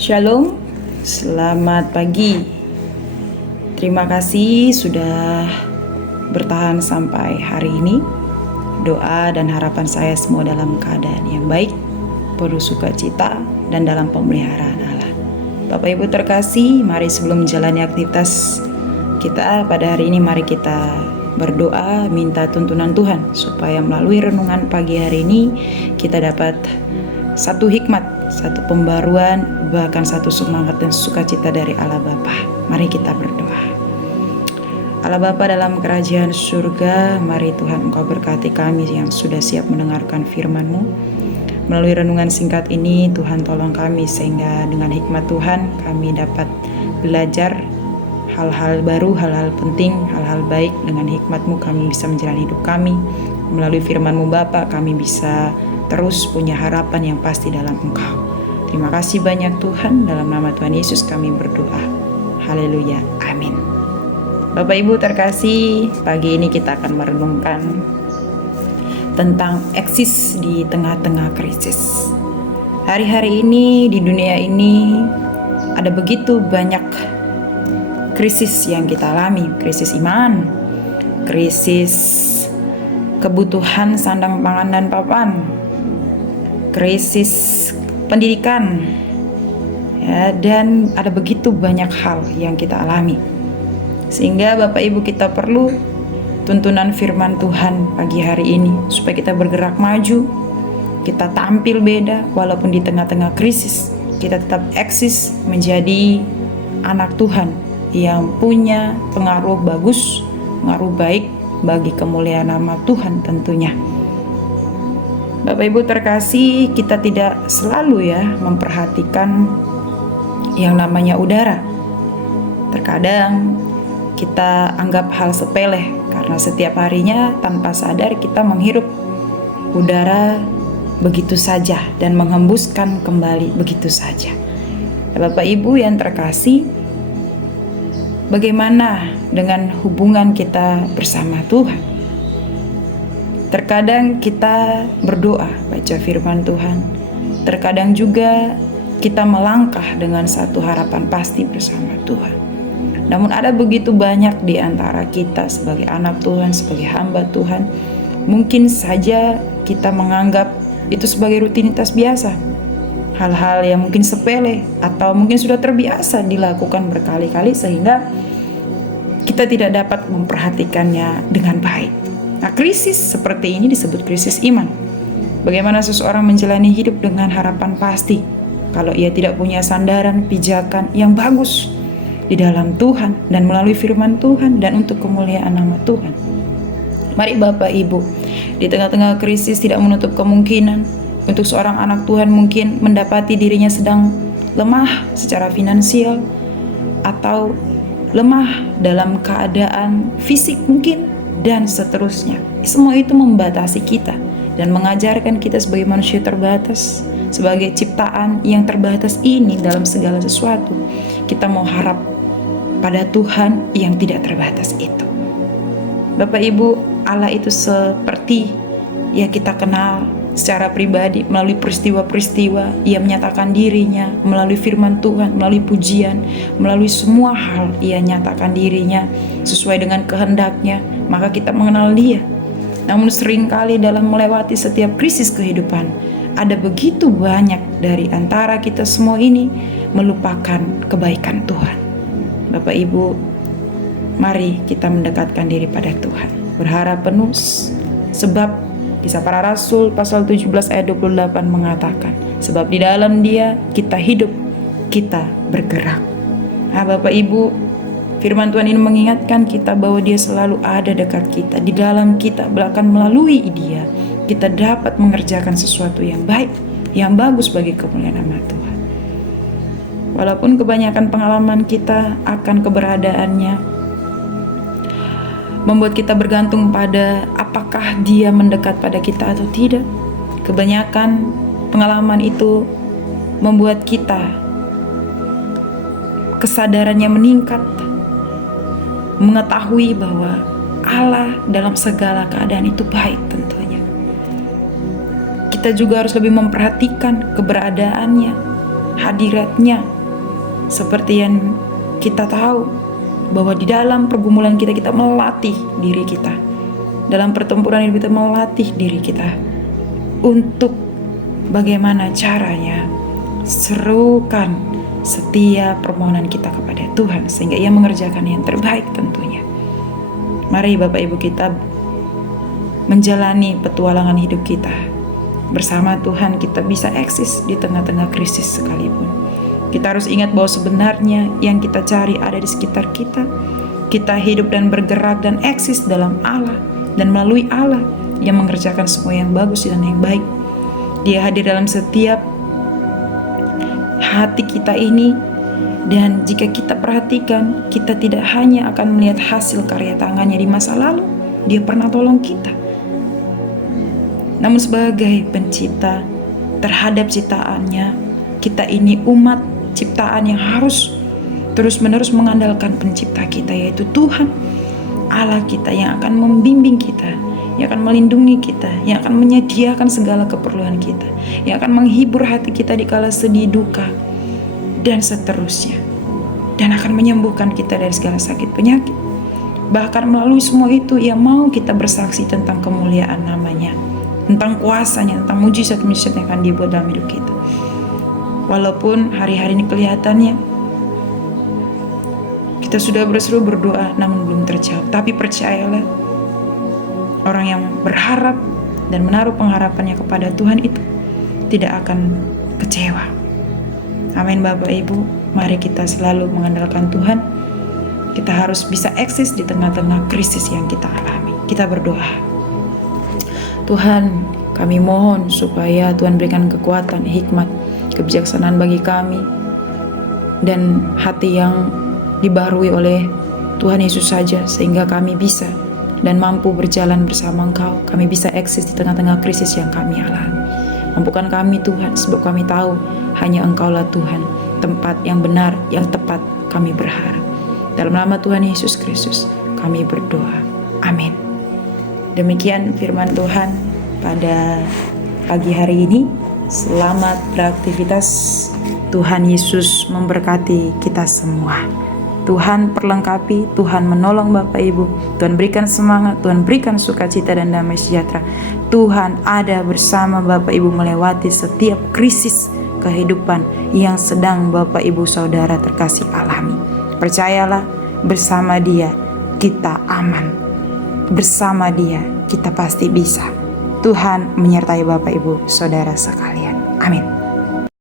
Shalom, selamat pagi. Terima kasih sudah bertahan sampai hari ini. Doa dan harapan saya semua dalam keadaan yang baik, penuh sukacita, dan dalam pemeliharaan Allah. Bapak Ibu terkasih, mari sebelum menjalani aktivitas kita pada hari ini, mari kita berdoa minta tuntunan Tuhan supaya melalui renungan pagi hari ini kita dapat satu hikmat, satu pembaruan, bahkan satu semangat dan sukacita dari Allah Bapa. Mari kita berdoa. Allah Bapa dalam kerajaan surga, mari Tuhan Engkau berkati kami yang sudah siap mendengarkan firman-Mu. Melalui renungan singkat ini, Tuhan tolong kami sehingga dengan hikmat Tuhan kami dapat belajar hal-hal baru, hal-hal penting, hal-hal baik. Dengan hikmat-Mu kami bisa menjalani hidup kami. Melalui firman-Mu Bapa kami bisa terus punya harapan yang pasti dalam Engkau. Terima kasih banyak Tuhan, dalam nama Tuhan Yesus kami berdoa. Haleluya, amin. Bapak Ibu terkasih, pagi ini kita akan merenungkan tentang eksis di tengah-tengah krisis. Hari-hari ini di dunia ini ada begitu banyak krisis yang kita alami. Krisis iman, krisis kebutuhan sandang pangan dan papan, krisis pendidikan, ya, dan ada begitu banyak hal yang kita alami. Sehingga Bapak Ibu kita perlu tuntunan firman Tuhan pagi hari ini supaya kita bergerak maju, kita tampil beda walaupun di tengah-tengah krisis, kita tetap eksis menjadi anak Tuhan yang punya pengaruh bagus, pengaruh baik bagi kemuliaan nama Tuhan tentunya. Bapak Ibu terkasih, kita tidak selalu ya memperhatikan yang namanya udara. Terkadang kita anggap hal sepele karena setiap harinya tanpa sadar kita menghirup udara begitu saja dan menghembuskan kembali begitu saja. Bapak Ibu yang terkasih, bagaimana dengan hubungan kita bersama Tuhan? Terkadang kita berdoa, baca firman Tuhan. Terkadang juga kita melangkah dengan satu harapan pasti bersama Tuhan. Namun ada begitu banyak di antara kita sebagai anak Tuhan, sebagai hamba Tuhan, mungkin saja kita menganggap itu sebagai rutinitas biasa. Hal-hal yang mungkin sepele atau mungkin sudah terbiasa dilakukan berkali-kali sehingga kita tidak dapat memperhatikannya dengan baik. Nah, krisis seperti ini disebut krisis iman. Bagaimana seseorang menjalani hidup dengan harapan pasti kalau ia tidak punya sandaran pijakan yang bagus di dalam Tuhan dan melalui firman Tuhan dan untuk kemuliaan nama Tuhan. Mari Bapak Ibu, di tengah-tengah krisis tidak menutup kemungkinan untuk seorang anak Tuhan mungkin mendapati dirinya sedang lemah secara finansial atau lemah dalam keadaan fisik mungkin, dan seterusnya. Semua itu membatasi kita dan mengajarkan kita sebagai manusia terbatas, sebagai ciptaan yang terbatas ini dalam segala sesuatu. Kita mau harap pada Tuhan yang tidak terbatas itu. Bapak Ibu, Allah itu seperti yang kita kenal secara pribadi melalui peristiwa-peristiwa. Ia menyatakan dirinya melalui firman Tuhan, melalui pujian, melalui semua hal ia nyatakan dirinya sesuai dengan kehendaknya, maka kita mengenal dia. Namun seringkali dalam melewati setiap krisis kehidupan, ada begitu banyak dari antara kita semua ini melupakan kebaikan Tuhan. Bapak Ibu, mari kita mendekatkan diri pada Tuhan, berharap penuh, sebab Kisah Para Rasul pasal 17 ayat 28 mengatakan, sebab di dalam Dia kita hidup, kita bergerak. Nah, Bapak Ibu, firman Tuhan ini mengingatkan kita bahwa Dia selalu ada dekat kita, di dalam kita, bahkan melalui Dia kita dapat mengerjakan sesuatu yang baik, yang bagus bagi kemuliaan nama Tuhan. Walaupun kebanyakan pengalaman kita akan keberadaannya membuat kita bergantung pada apakah dia mendekat pada kita atau tidak. Kebanyakan pengalaman itu membuat kita kesadarannya meningkat, mengetahui bahwa Allah dalam segala keadaan itu baik tentunya. Kita juga harus lebih memperhatikan keberadaannya, hadiratnya. Seperti yang kita tahu bahwa di dalam pergumulan kita melatih diri kita. Dalam pertempuran hidup kita melatih diri kita untuk bagaimana caranya serukan setiap permohonan kita kepada Tuhan sehingga Ia mengerjakan yang terbaik tentunya. Mari Bapak Ibu kita menjalani petualangan hidup kita bersama Tuhan. Kita bisa eksis di tengah-tengah krisis sekalipun. Kita harus ingat bahwa sebenarnya yang kita cari ada di sekitar kita. Kita hidup dan bergerak dan eksis dalam Allah dan melalui Allah yang mengerjakan semua yang bagus dan yang baik. Dia hadir dalam setiap hati kita ini, dan jika kita perhatikan, kita tidak hanya akan melihat hasil karya tangannya di masa lalu, Dia pernah tolong kita. Namun sebagai pencipta terhadap ciptaannya, kita ini umat ciptaan yang harus terus-menerus mengandalkan pencipta kita, yaitu Tuhan Allah kita, yang akan membimbing kita, yang akan melindungi kita, yang akan menyediakan segala keperluan kita, yang akan menghibur hati kita di kala sedih, duka, dan seterusnya, dan akan menyembuhkan kita dari segala sakit penyakit. Bahkan melalui semua itu Ia mau kita bersaksi tentang kemuliaan namanya, tentang kuasanya, tentang mujizat-mujizat yang akan dibuat dalam hidup kita. Walaupun hari-hari ini kelihatannya kita sudah berseru berdoa namun belum terjawab, tapi percayalah, orang yang berharap dan menaruh pengharapannya kepada Tuhan itu tidak akan kecewa. Amin Bapak Ibu, mari kita selalu mengandalkan Tuhan. Kita harus bisa eksis di tengah-tengah krisis yang kita alami. Kita berdoa. Tuhan, kami mohon supaya Tuhan berikan kekuatan, hikmat, kebijaksanaan bagi kami, dan hati yang dibaharui oleh Tuhan Yesus saja, sehingga kami bisa dan mampu berjalan bersama Engkau. Kami bisa eksis di tengah-tengah krisis yang kami alami. Mampukan kami Tuhan, sebab kami tahu hanya Engkaulah Tuhan, tempat yang benar, yang tepat kami berharap. Dalam nama Tuhan Yesus Kristus kami berdoa. Amin. Demikian firman Tuhan pada pagi hari ini. Selamat beraktivitas. Tuhan Yesus memberkati kita semua. Tuhan perlengkapi, Tuhan menolong Bapak Ibu, Tuhan berikan semangat, Tuhan berikan sukacita dan damai sejahtera. Tuhan ada bersama Bapak Ibu melewati setiap krisis kehidupan yang sedang Bapak Ibu Saudara terkasih alami. Percayalah, bersama Dia kita aman, bersama Dia kita pasti bisa. Tuhan menyertai Bapak Ibu Saudara sekalian. Amin.